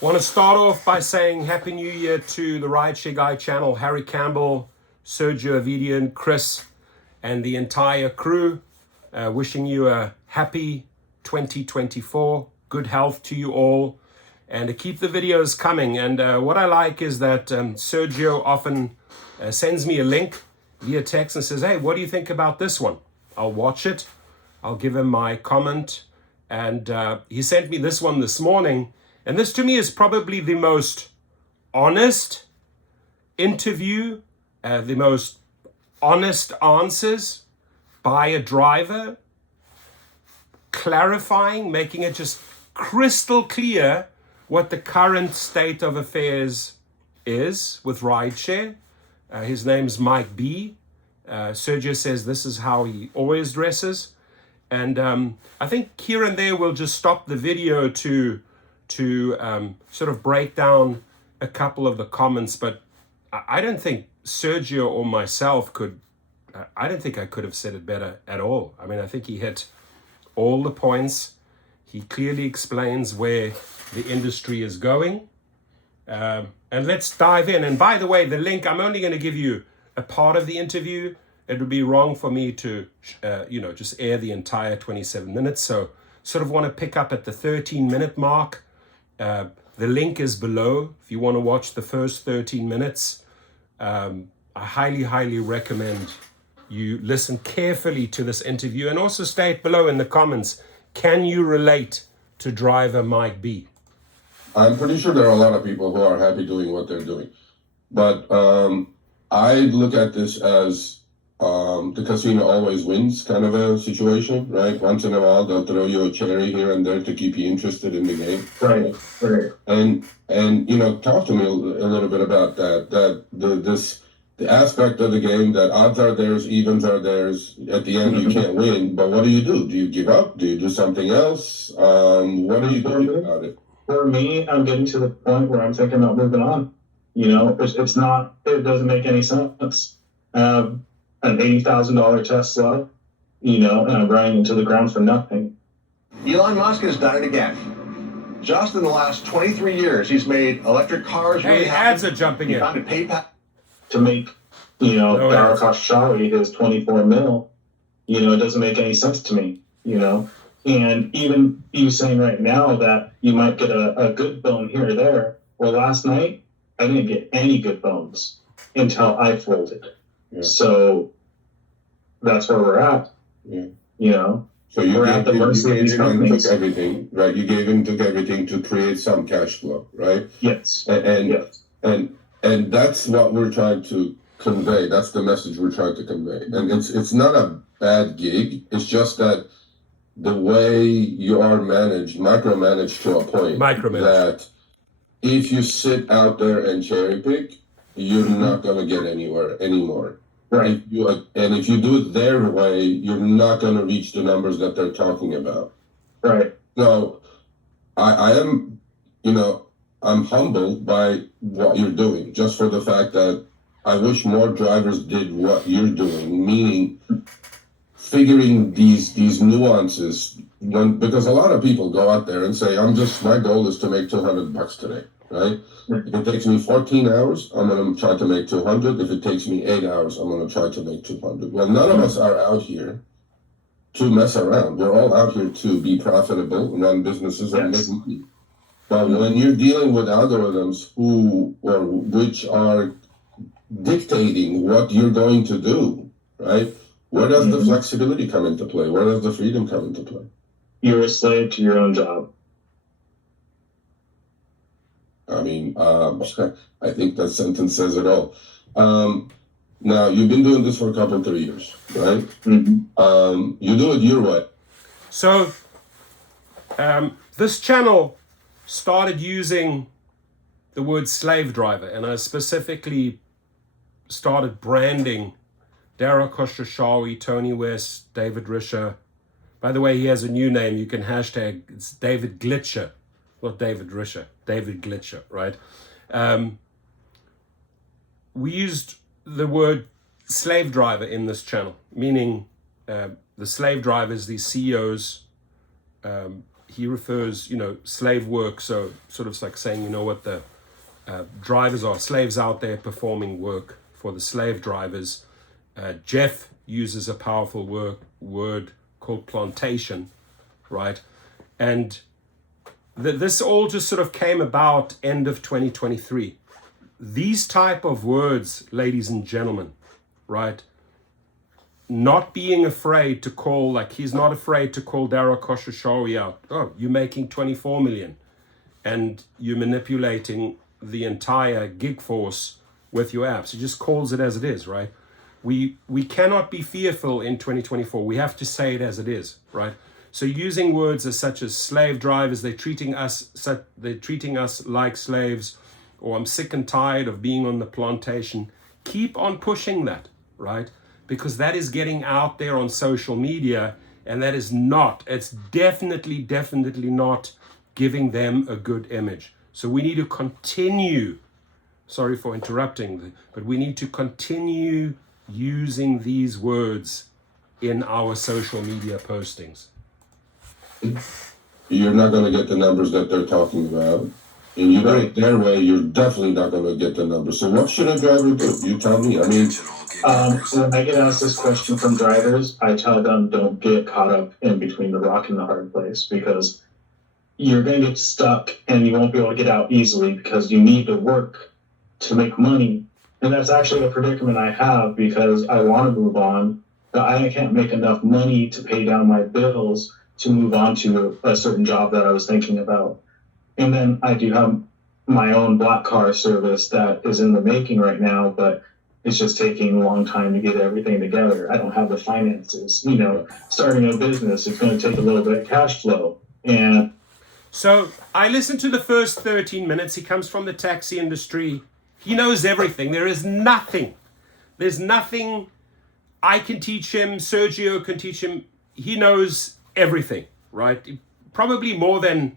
Want to start off by saying Happy New Year to the Rideshare Guy channel, Harry Campbell, Sergio Avidian, Chris, and the entire crew. Wishing you a happy 2024, good health to you all, and to keep the videos coming. And what I like is that Sergio often sends me a link via text and says, hey, what do you think about this one? I'll watch it. I'll give him my comment. And he sent me this one this morning. And this to me is probably the most honest interview, the most honest answers by a driver, clarifying, making it just crystal clear what the current state of affairs is with rideshare. His name's Mike B. Sergio says this is how he always dresses. And I think here and there we'll just stop the video to sort of break down a couple of the comments, but I don't think Sergio or myself I don't think I could have said it better at all. I mean, I think he hit all the points. He clearly explains where the industry is going. And let's dive in. And by the way, the link, I'm only going to give you a part of the interview. It would be wrong for me to, just air the entire 27 minutes. So sort of want to pick up at the 13-minute mark. The link is below if you want to watch the first 13 minutes. I highly, highly recommend you listen carefully to this interview, and also state below in the comments, can you relate to driver Mike B? I'm pretty sure there are a lot of people who are happy doing what they're doing. But I look at this as the casino always wins kind of a situation, right? Once in a while, they'll throw you a cherry here and there to keep you interested in the game. Right. And talk to me a little bit about that, the aspect of the game that odds are theirs, evens are theirs. At the end, you can't win. But what do? Do you give up? Do you do something else? What are you doing about it? For me, I'm getting to the point where I'm thinking about moving on. It doesn't make any sense. I have an $80,000 Tesla, and I'm running into the ground for nothing. Elon Musk has done it again. Just in the last 23 years, he's made electric cars really happen. Ads are jumping in. Founded PayPal. To make, Dara Khosrowshahi his 24 mil, it doesn't make any sense to me, And even you saying right now that you might get a good bone here or there. Well, last night, I didn't get any good bones until I folded. Yeah. So that's where we're at. Yeah. So you gave him and took everything, right? You gave him, took everything to create some cash flow, right? Yes. And that's what we're trying to convey. That's the message we're trying to convey. And it's not a bad gig. It's just that the way you are micromanaged to a point that if you sit out there and cherry pick, you're not going to get anywhere anymore. Right. If you do it their way, you're not going to reach the numbers that they're talking about. Right. So I am, I'm humbled by what you're doing, just for the fact that I wish more drivers did what you're doing, meaning figuring these nuances. Because a lot of people go out there and say, my goal is to make $200 today, right? If it takes me 14 hours, I'm going to try to make 200. If it takes me 8 hours, I'm going to try to make 200. Well, none of us are out here to mess around. We're all out here to be profitable, run businesses, and make money. But when you're dealing with algorithms which are dictating what you're going to do, right? Where does the flexibility come into play? Where does the freedom come into play? You're a slave to your own job. I mean, I think that sentence says it all. Now, you've been doing this for a couple, 3 years, right? Mm-hmm. You do it your way. So, this channel started using the word slave driver, and I specifically started branding Dara Khosrowshahi, Tony West, David Risher. By the way, he has a new name. You can hashtag, it's David Glitcher, not David Risher, David Glitcher, right? We used the word slave driver in this channel, meaning the slave drivers, these CEOs, he refers, slave work. So sort of like saying, what the drivers are, slaves out there performing work for the slave drivers. Jeff uses a powerful word called plantation, right? And this all just sort of came about end of 2023. These type of words, ladies and gentlemen, right? Not being afraid to call, like he's not afraid to call Dara Khosrowshahi out. Oh, you're making 24 million and you're manipulating the entire gig force with your apps. He just calls it as it is, right? We cannot be fearful in 2024. We have to say it as it is, right? So using words as such as slave drivers, they're treating us like slaves, or I'm sick and tired of being on the plantation. Keep on pushing that, right? Because that is getting out there on social media, and that is not, it's definitely not giving them a good image. So we need to continue, sorry for interrupting, but we need to continue using these words in our social media postings. You're not going to get the numbers that they're talking about. And you do it their way, you're definitely not going to get the numbers. So what should a driver do? You tell me. I mean, when I get asked this question from drivers, I tell them don't get caught up in between the rock and the hard place, because you're going to get stuck and you won't be able to get out easily because you need to work to make money. And that's actually a predicament I have, because I want to move on, but I can't make enough money to pay down my bills to move on to a certain job that I was thinking about. And then I do have my own black car service that is in the making right now, but it's just taking a long time to get everything together. I don't have the finances. Starting a business, it's going to take a little bit of cash flow. And so I listened to the first 13 minutes. He comes from the taxi industry. He knows everything. There's nothing I can teach him, Sergio can teach him. He knows everything, right? Probably more than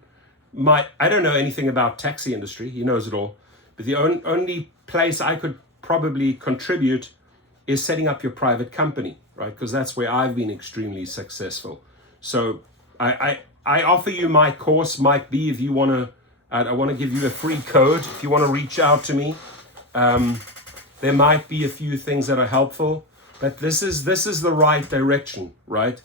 I don't know anything about taxi industry. He knows it all. But the only place I could probably contribute is setting up your private company, right? Because that's where I've been extremely successful. So I offer you my course, Mike B, if you want to. I want to give you a free code if you want to reach out to me. There might be a few things that are helpful, but this is the right direction, right?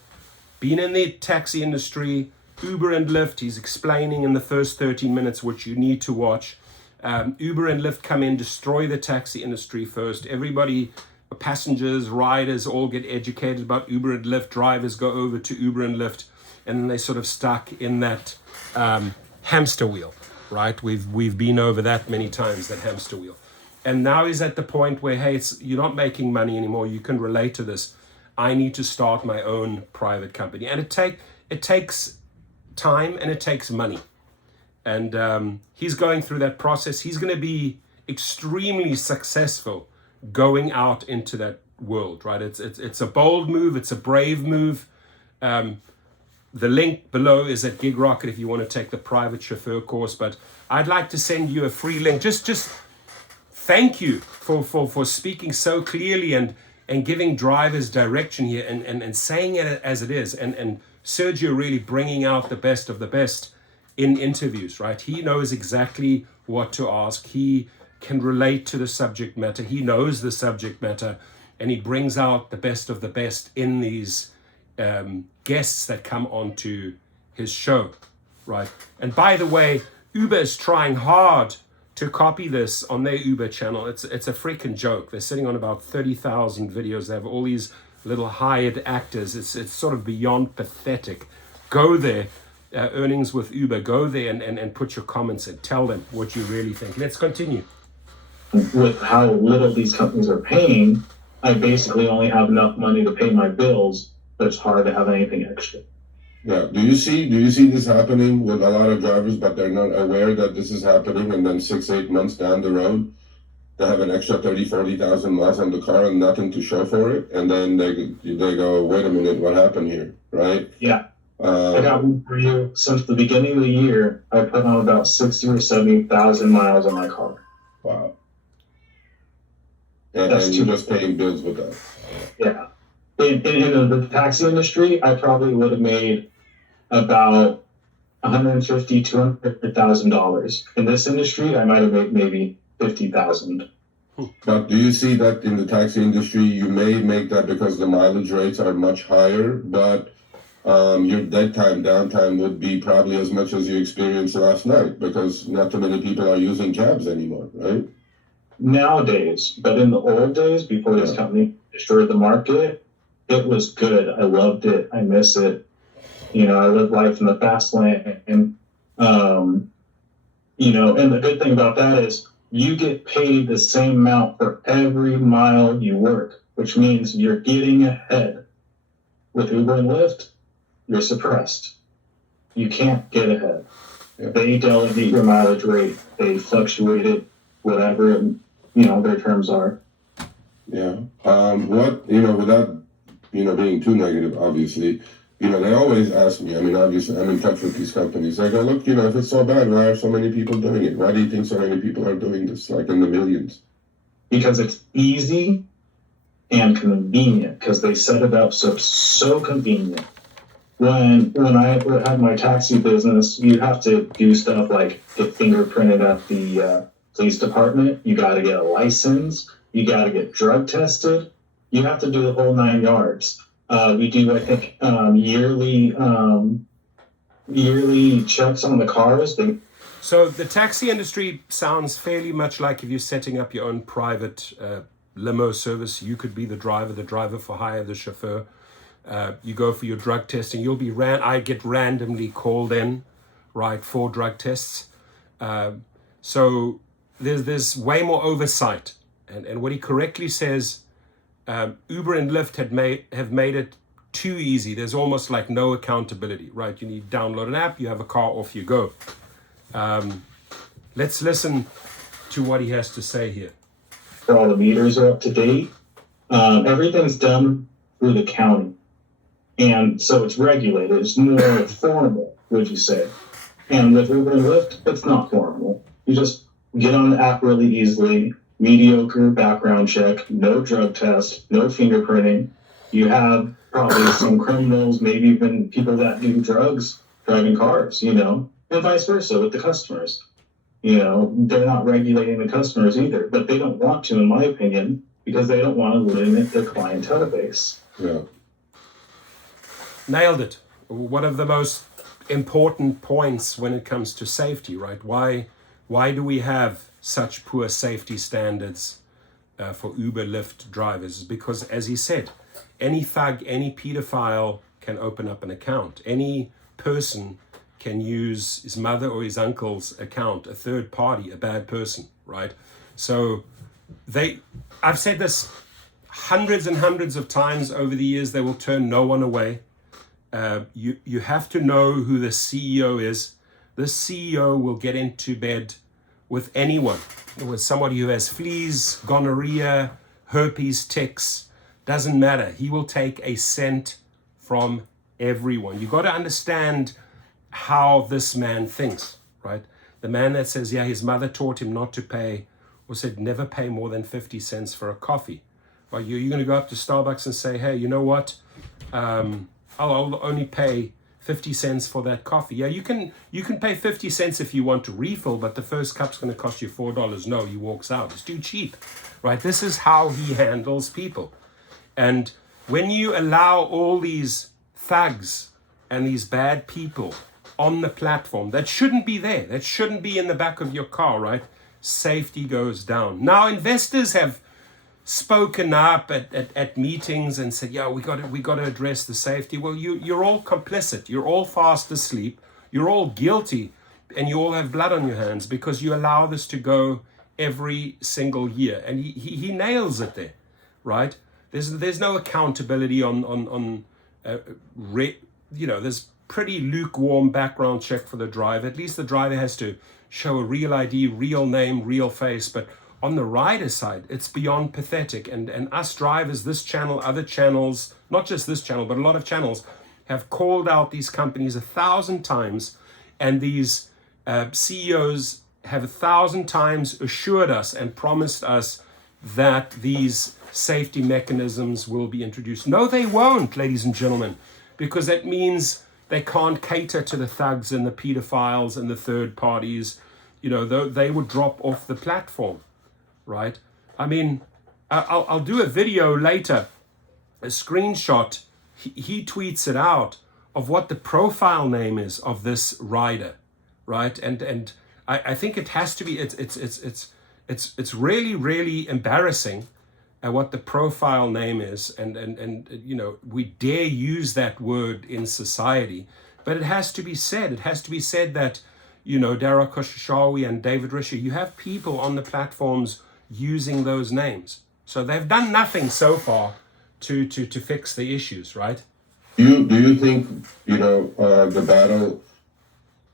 Being in the taxi industry, Uber and Lyft, he's explaining in the first 13 minutes, which you need to watch. Uber and Lyft come in, destroy the taxi industry first. Everybody, passengers, riders, all get educated about Uber and Lyft. Drivers go over to Uber and Lyft, and then they sort of stuck in that hamster wheel, right? We've been over that many times, that hamster wheel. And now he's at the point where, hey, you're not making money anymore. You can relate to this. I need to start my own private company. And it takes time and it takes money. And he's going through that process. He's going to be extremely successful going out into that world, right? It's a bold move. It's a brave move. The link below is at Gig Rocket if you want to take the private chauffeur course. But I'd like to send you a free link. Just thank you for speaking so clearly and giving drivers direction here and saying it as it is. And Sergio really bringing out the best of the best in interviews, right? He knows exactly what to ask. He can relate to the subject matter. He knows the subject matter, and he brings out the best of the best in these guests that come onto his show, right? And by the way, Uber is trying hard to copy this on their Uber channel. It's a freaking joke. They're sitting on about 30,000 videos. They have all these little hired actors. It's sort of beyond pathetic. Go there, earnings with Uber. Go there and put your comments in. Tell them what you really think. Let's continue. With how little these companies are paying, I basically only have enough money to pay my bills, but it's hard to have anything extra. Yeah. Do you see this happening with a lot of drivers, but they're not aware that this is happening, and then 6-8 months down the road, they have an extra 30,000-40,000 miles on the car and nothing to show for it, and then they go, wait a minute, what happened here, right? Yeah. I got one for you. Since the beginning of the year, I put on about 60 or 70,000 miles on my car. Wow. And you're just paying bills with that. Yeah. In the taxi industry, I probably would have made about $150,000, $200,000. In this industry, I might have made maybe 50,000. But do you see that in the taxi industry, you may make that because the mileage rates are much higher, but your dead time, downtime would be probably as much as you experienced last night because not too many people are using cabs anymore, right? Nowadays, but in the old days, before this company destroyed the market, it was good. I loved it. I miss it. You know, I live life in the fast lane. You know, and the good thing about that is you get paid the same amount for every mile you work, which means you're getting ahead. With Uber and Lyft, you're suppressed. You can't get ahead. Yeah. They delegate your mileage rate. They fluctuate it, whatever, you know, their terms are. Yeah. What, you know, without, you know, being too negative, obviously, you know, they always ask me, I mean, obviously, I'm in touch with these companies. They go, look, you know, if it's so bad, why are so many people doing it? Why do you think so many people are doing this, like in the millions? Because it's easy and convenient, because they set it up so convenient. When I had my taxi business, you have to do stuff like get fingerprinted at the police department. You got to get a license. You got to get drug tested. You have to do the whole 9 yards. We do, I think, yearly checks on the cars. So the taxi industry sounds fairly much like if you're setting up your own private limo service. You could be the driver for hire, the chauffeur. You go for your drug testing. You'll be I get randomly called in, right, for drug tests. So there's way more oversight. And what he correctly says, Uber and Lyft have made it too easy. There's almost like no accountability, right? You need to download an app, you have a car, off you go. Let's listen to what he has to say here. All the meters are up to date. Everything's done through the county. And so it's regulated. It's more formal, would you say? And with Uber and Lyft, it's not formal. You just get on the app really easily, mediocre background check, no drug test, no fingerprinting. You have probably some criminals, maybe even people that do drugs, driving cars, you know, and vice versa with the customers. You know, they're not regulating the customers either, but they don't want to, in my opinion, because they don't want to limit their clientele base. Yeah. Nailed it. One of the most important points when it comes to safety, right? Why do we have such poor safety standards for Uber, Lyft drivers? Because, as he said, any thug, any pedophile can open up an account. Any person can use his mother or his uncle's account, a third party, a bad person, right? So I've said this hundreds and hundreds of times over the years, they will turn no one away. You have to know who the CEO is. The CEO will get into bed with anyone, with somebody who has fleas, gonorrhea, herpes, ticks, doesn't matter. He will take a cent from everyone. You got to understand how this man thinks, right? The man that says, yeah, his mother taught him not to pay, or said never pay more than 50 cents for a coffee. Well, you're going to go up to Starbucks and say, hey, you know what? I'll only pay 50 cents for that coffee. Yeah, you can pay 50 cents if you want to refill, but the first cup's going to cost you $4. No, he walks out. It's too cheap, right? This is how he handles people. And when you allow all these thugs and these bad people on the platform that shouldn't be there, that shouldn't be in the back of your car, right? Safety goes down. Now, investors have spoken up at meetings and said, yeah, we got to address the safety. Well, you're all complicit. You're all fast asleep. You're all guilty, and you all have blood on your hands because you allow this to go every single year. And he nails it there, right? There's no accountability on there's pretty lukewarm background check for the driver. At least the driver has to show a real ID, real name, real face, but on the rider side, it's beyond pathetic. And us drivers, this channel, other channels, not just this channel, but a lot of channels, have called out these companies 1,000 times. And these CEOs have 1,000 times assured us and promised us that these safety mechanisms will be introduced. No, they won't, ladies and gentlemen, because that means they can't cater to the thugs and the pedophiles and the third parties. They would drop off the platform, right? I mean, I'll do a video later, a screenshot. He tweets it out of what the profile name is of this rider, right? And I think it has to be. It's really, really embarrassing what the profile name is, and we dare use that word in society, but it has to be said. It has to be said that Dara Khoshawi and David Risher, you have people on the platforms using those names, so they've done nothing so far to fix the issues, right? Do you think the battle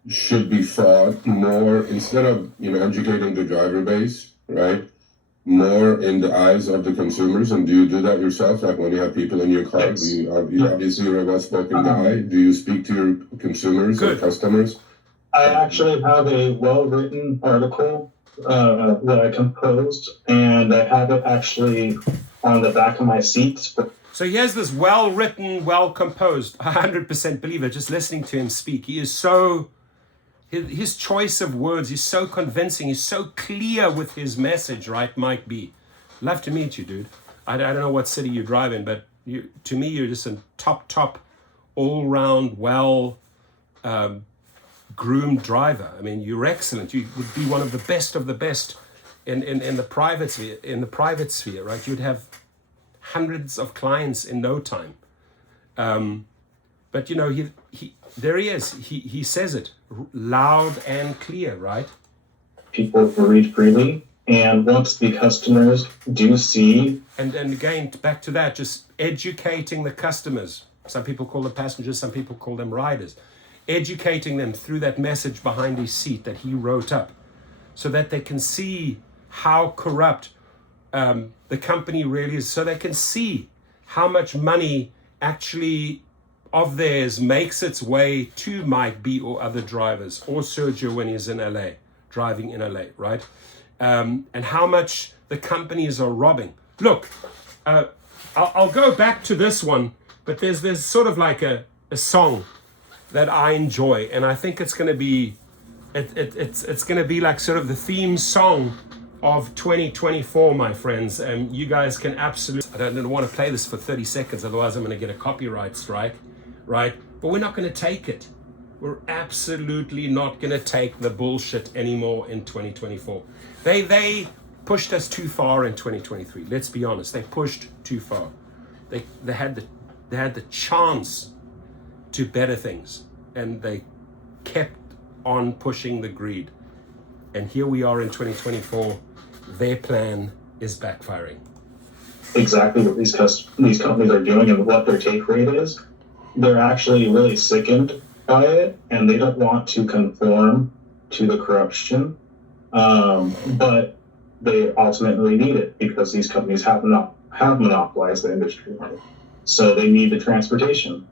should be fought more instead of educating the driver base, right? More in the eyes of the consumers, and do you do that yourself? Like when you have people in your car, Yes. you obviously you're a well-spoken guy. Do you speak to your consumers or customers? I actually have a well-written article that I composed, and I have it actually on the back of my seat. So here's this well-written, well-composed. 100% believe it. Just listening to him speak, he is so. His choice of words is so convincing. He's so clear with his message, right, Mike B? Love to meet you, dude. I don't know what city you drive in, but to me, you're just a top, all-round, groomed driver. I mean, you're excellent. You would be one of the best in the private sphere, right? You'd have hundreds of clients in no time. But he there he is. He says it loud and clear, right? People read freely, and once the customers do see, and again, back to that, just educating the customers. Some people call them passengers, some people call them riders. Educating them through that message behind his seat that he wrote up, so that they can see how corrupt the company really is, so they can see how much money actually of theirs makes its way to Mike B or other drivers, or Sergio when he's in LA, driving in LA, right? And how much the companies are robbing. Look, I'll go back to this one, but there's sort of like a song that I enjoy, and I think it's going to be it's going to be like sort of the theme song of 2024, my friends. And you guys can absolutely, I don't want to play this for 30 seconds, otherwise I'm going to get a copyright strike, right? But we're not going to take it. We're absolutely not going to take the bullshit anymore in 2024. They pushed us too far in 2023. Let's be honest. They pushed too far. They had the chance to better things, and they kept on pushing the greed. And here we are in 2024. Their plan is backfiring. Exactly what these companies are doing and what their take rate is, they're actually really sickened by it, and they don't want to conform to the corruption, but they ultimately need it because these companies have monopolized the industry. So they need the transportation.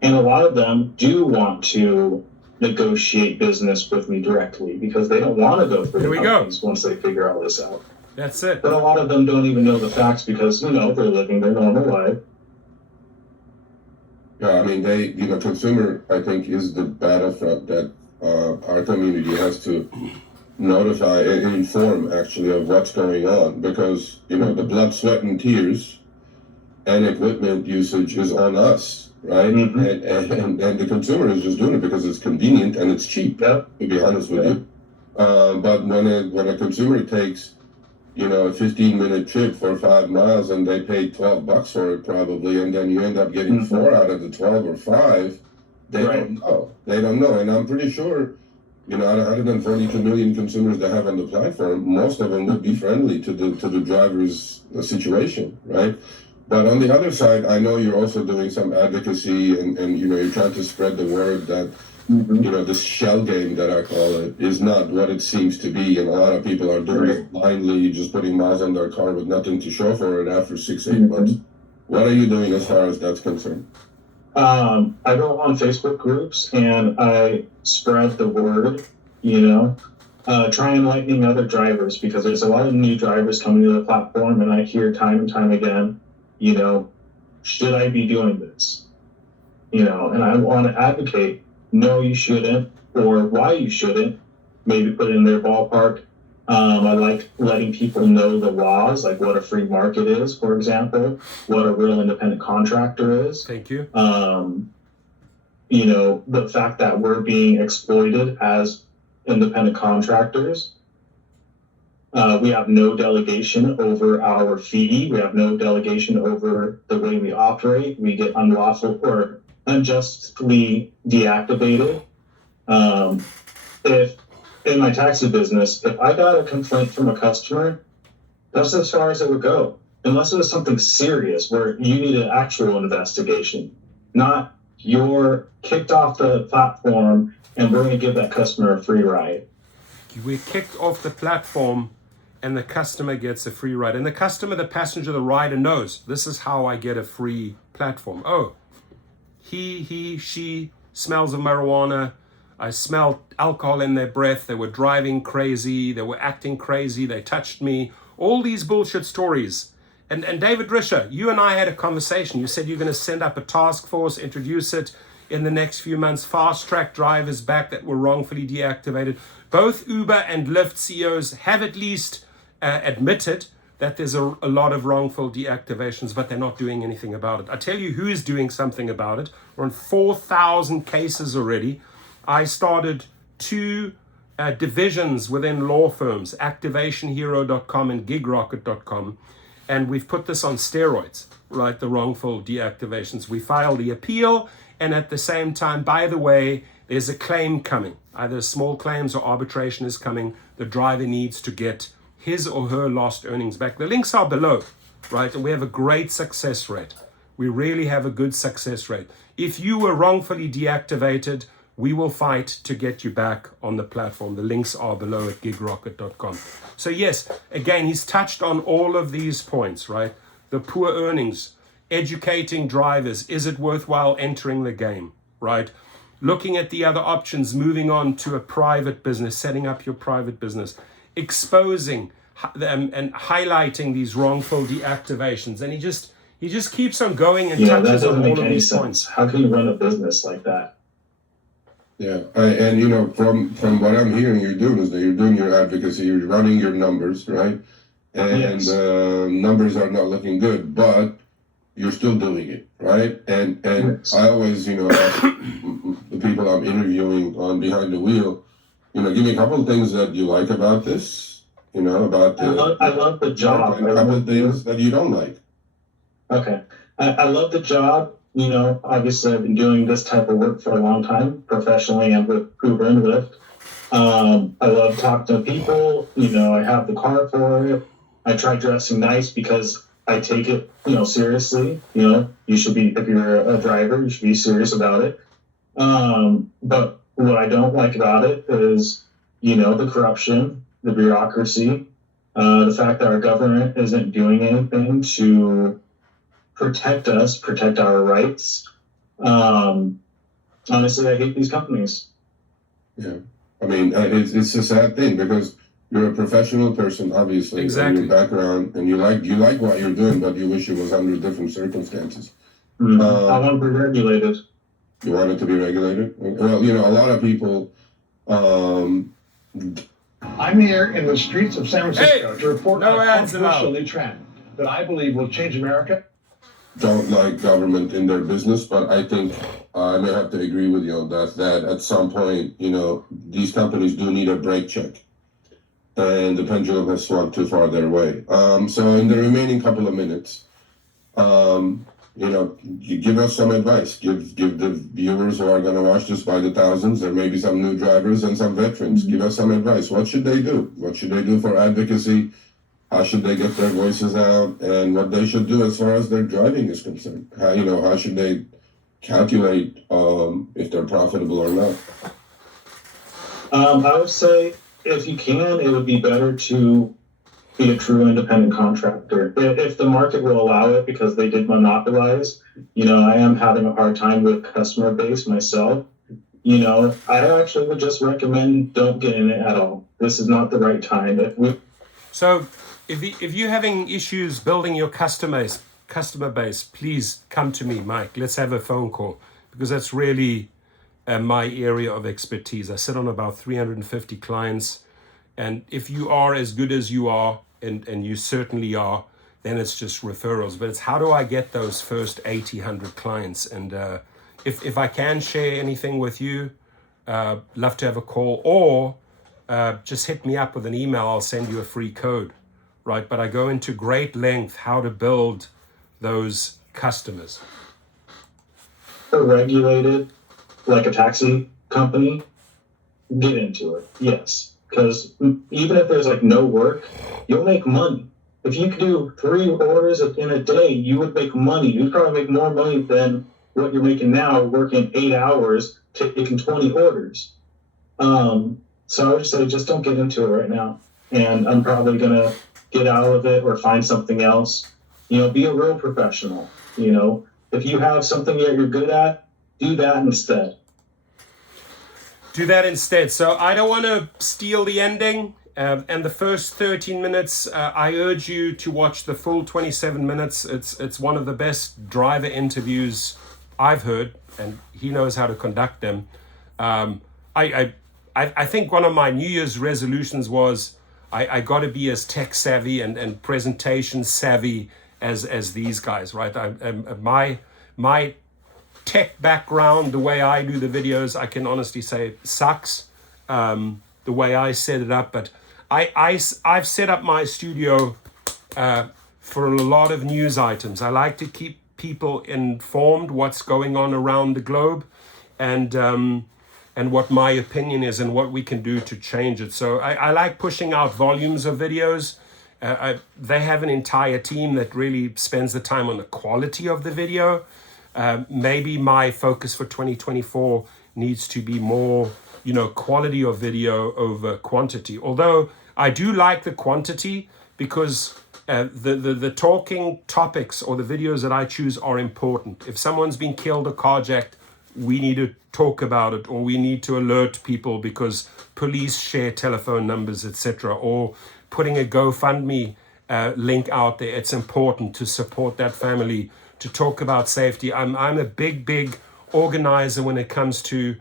And a lot of them do want to negotiate business with me directly because they don't want to go through the companies once they figure all this out. That's it. But a lot of them don't even know the facts because, they're living their normal life. Yeah, I mean, consumer, I think, is the battlefront that our community has to notify and inform, actually, of what's going on. Because, the blood, sweat, and tears and equipment usage is on us, right? Mm-hmm. And the consumer is just doing it because it's convenient and it's cheap, to be honest with you. But when a consumer takes, a 15-minute trip for 5 miles and they pay $12 for it probably, and then you end up getting 4 out of the 12 or 5, they don't know. They don't know. And I'm pretty sure, out of 142 million consumers that have on the platform, most of them would be friendly to the driver's situation, right? But on the other side, I know you're also doing some advocacy and you're trying to spread the word that, this shell game that I call it is not what it seems to be. And a lot of people are doing it blindly, just putting miles on their car with nothing to show for it after 6-8 months. What are you doing as far as that's concerned? I go on Facebook groups and I spread the word, try enlightening other drivers because there's a lot of new drivers coming to the platform, and I hear time and time again, should I be doing this? and I want to advocate, no, you shouldn't, or why you shouldn't, maybe put it in their ballpark. I like letting people know the laws, like what a free market is, for example, what a real independent contractor is. Thank you. The fact that we're being exploited as independent contractors. We have no delegation over our fee. We have no delegation over the way we operate. We get unlawful or unjustly deactivated. If in my taxi business, if I got a complaint from a customer, that's as far as it would go. Unless it was something serious where you need an actual investigation, not you're kicked off the platform and we're going to give that customer a free ride. We're kicked off the platform and the customer gets a free ride. And the customer, the passenger, the rider knows, this is how I get a free platform. Oh, she smells of marijuana. I smelled alcohol in their breath. They were driving crazy. They were acting crazy. They touched me. All these bullshit stories. And David Risher, you and I had a conversation. You said you're going to send up a task force, introduce it in the next few months, fast track drivers back that were wrongfully deactivated. Both Uber and Lyft CEOs have at least admitted that there's a lot of wrongful deactivations, but they're not doing anything about it. I tell you who is doing something about it. We're on 4,000 cases already. I started 2 divisions within law firms, activationhero.com and gigrocket.com, and we've put this on steroids, right? The wrongful deactivations. We filed the appeal, and at the same time, by the way, there's a claim coming. Either small claims or arbitration is coming. The driver needs to get his or her lost earnings back. The links are below, right? And we have a great success rate. We really have a good success rate. If you were wrongfully deactivated, we will fight to get you back on the platform. The links are below at gigrocket.com. So yes, again, he's touched on all of these points, right? The poor earnings, educating drivers. Is it worthwhile entering the game, right? Looking at the other options, moving on to a private business, setting up your private business, exposing them and highlighting these wrongful deactivations. And he just keeps on going and touches on all of these points. How can you run a business like that? Yeah, from what I'm hearing, you're doing is that you're doing your advocacy, you're running your numbers, right? And yes. Numbers are not looking good, but you're still doing it, right? And yes. I always, ask the people I'm interviewing on Behind the Wheel, give me a couple of things that you like about this, about the. I love the job. And a couple of things that you don't like. Okay, I love the job. Obviously I've been doing this type of work for a long time, professionally and with Uber and Lyft. I love talking to people. I have the car for it. I try dressing nice because I take it, seriously. You should be, if you're a driver, you should be serious about it. But what I don't like about it is, the corruption, the bureaucracy, the fact that our government isn't doing anything to protect us, protect our rights. Honestly, I hate these companies. Yeah. I mean, it's a sad thing because you're a professional person, obviously. Exactly. In your background, and you like what you're doing, but you wish it was under different circumstances. Mm-hmm. I want to be regulated. You want it to be regulated? Well, a lot of people. I'm here in the streets of San Francisco to report on a controversial new trend that I believe will change America. Don't like government in their business, but I think I may have to agree with you on that at some point, these companies do need a brake check. And the pendulum has swung too far their way. So in the remaining couple of minutes, you give us some advice. Give the viewers who are going to watch this by the thousands, there may be some new drivers and some veterans. Give us some advice. What should they do? What should they do for advocacy? How should they get their voices out, and what they should do as far as their driving is concerned? How should they calculate if they're profitable or not? I would say if you can, it would be better to be a true independent contractor. If the market will allow it, because they did monopolize, I am having a hard time with customer base myself. I actually would just recommend don't get in it at all. This is not the right time. So if you're having issues building your customer base, please come to me, Mike. Let's have a phone call. because that's really my area of expertise. I sit on about 350 clients, and if you are as good as you are, and you certainly are, then it's just referrals. But it's how do I get those first 80, 100 clients? And if I can share anything with you, love to have a call, or just hit me up with an email. I'll send you a free code, right? But I go into great length how to build those customers. Regulated, like a taxi company, get into it, yes. Because even if there's like no work, you'll make money. If you could do 3 orders in a day, you would make money. You'd probably make more money than what you're making now, working 8 hours, taking 20 orders. So I would say just don't get into it right now. And I'm probably going to get out of it or find something else. Be a real professional. If you have something that you're good at, do that instead. Do that instead. So I don't want to steal the ending. And the first 13 minutes, I urge you to watch the full 27 minutes. It's one of the best driver interviews I've heard, and he knows how to conduct them. I think one of my New Year's resolutions was I got to be as tech savvy and presentation savvy as these guys, right? My tech background, the way I do the videos, I can honestly say sucks. The way I set it up, but I've set up my studio for a lot of news items. I like to keep people informed what's going on around the globe, and what my opinion is and what we can do to change it. So I like pushing out volumes of videos. They have an entire team that really spends the time on the quality of the video. Maybe my focus for 2024 needs to be more, quality of video over quantity. Although I do like the quantity, because the talking topics or the videos that I choose are important. If someone's been killed or carjacked, we need to talk about it, or we need to alert people because police share telephone numbers, etc. Or putting a GoFundMe link out there. It's important to support that family, to talk about safety. I'm a big organizer when it comes to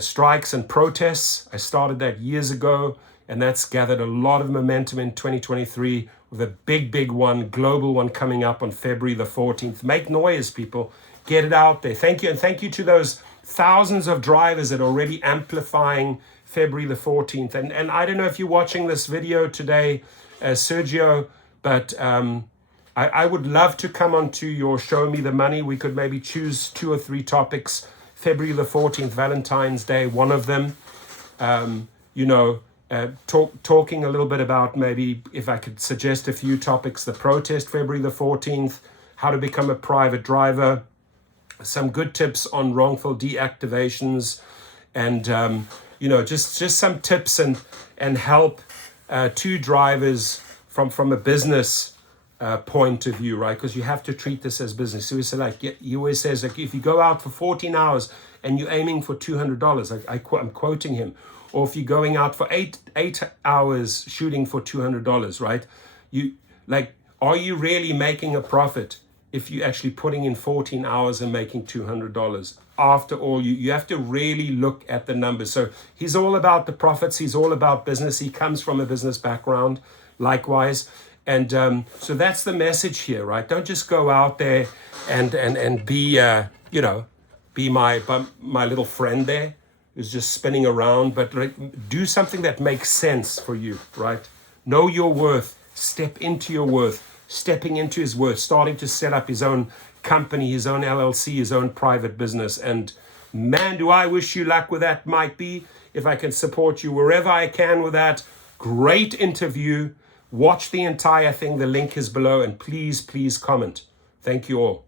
strikes and protests. I started that years ago, and that's gathered a lot of momentum in 2023 with a big one, global one, coming up on February the 14th. Make noise, people. Get it out there. Thank you. And thank you to those thousands of drivers that are already amplifying February the 14th. And I don't know if you're watching this video today, Sergio, but I would love to come onto your Show Me the Money. We could maybe choose 2 or 3 topics. February the 14th, Valentine's Day, one of them. Talking a little bit about, maybe if I could suggest a few topics, the protest February the 14th, how to become a private driver, some good tips on wrongful deactivations, and just some tips and help to drivers from a business point of view, right? Because you have to treat this as business. So he always says, like, if you go out for 14 hours and you're aiming for $200, I'm quoting him, or if you're going out for eight hours shooting for $200, right? Are you really making a profit if you're actually putting in 14 hours and making $200? After all, you have to really look at the numbers. So he's all about the profits. He's all about business. He comes from a business background, likewise. And so that's the message here, right? Don't just go out there and be, be my little friend there who's just spinning around, but do something that makes sense for you, right? Know your worth. Step into your worth. Stepping into his worth, starting to set up his own company, his own LLC, his own private business. And man, do I wish you luck with that, Mike B. If I can support you wherever I can with that. Great interview. Watch the entire thing. The link is below. And please comment. Thank you all.